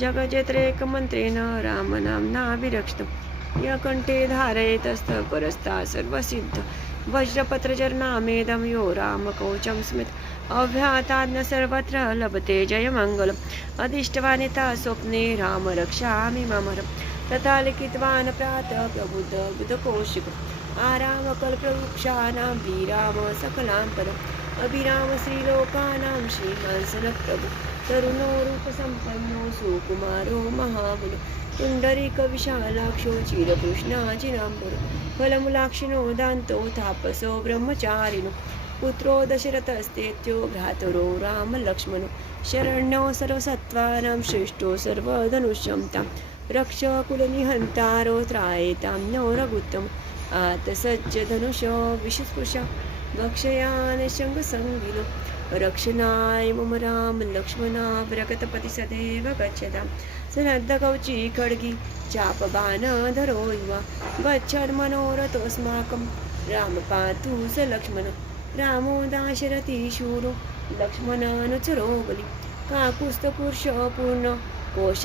जगजेत्रेक मंत्रेण रामनाम्ना विरक्षितं य कंठे धारयेतस्थ परस्ता सर्वसिद्ध वज्रपत्रचरणामेदं यो रामकवचं स्मृत अव्याहताज्ञ सर्वत्र लभते जयमङ्गलम् अदिष्टवानिता स्वप्ने राम रक्षामि ममरं तथा लिखितवान् प्रातः प्रबुद्ध बुधकोशिकम् आरामकल्पवृक्षाणां विराम सकलां पदम् अभिराम श्रीलोकानां श्रीमांसनप्रभु तरुणो रूपसम्पन्नो सुकुमारो महाबलो पुण्डरीकविशालाक्षो चिरकृष्णाजिनाम्बरो फलमूलाक्षिणो दान्तो तापसो ब्रह्मचारिणो पुत्रो दशरथस्तेत्यो भ्रातरो रामलक्ष्मणो शरण्यो सर्वसत्त्वानां श्रेष्ठो सर्वधनुष्यं तां रक्षकुलनिहन्तारो त्रायेतां नो रघुत्तम आतसज्जधनुषो विशस्पृशा भक्षयान शङ्गसङ्गिनो रक्षणाय मम राम लक्ष्मणा प्रगतपति सदैव गच्छतां सनद्धकवची खड्गी चापबाणधरो युवा गच्छन्मनोरथोऽस्माकं राम पातु स लक्ष्मण रामो दाशरथी शूरो लक्ष्मणानुचरो बलि काकुत्स्थपुरुषो पूर्ण कोश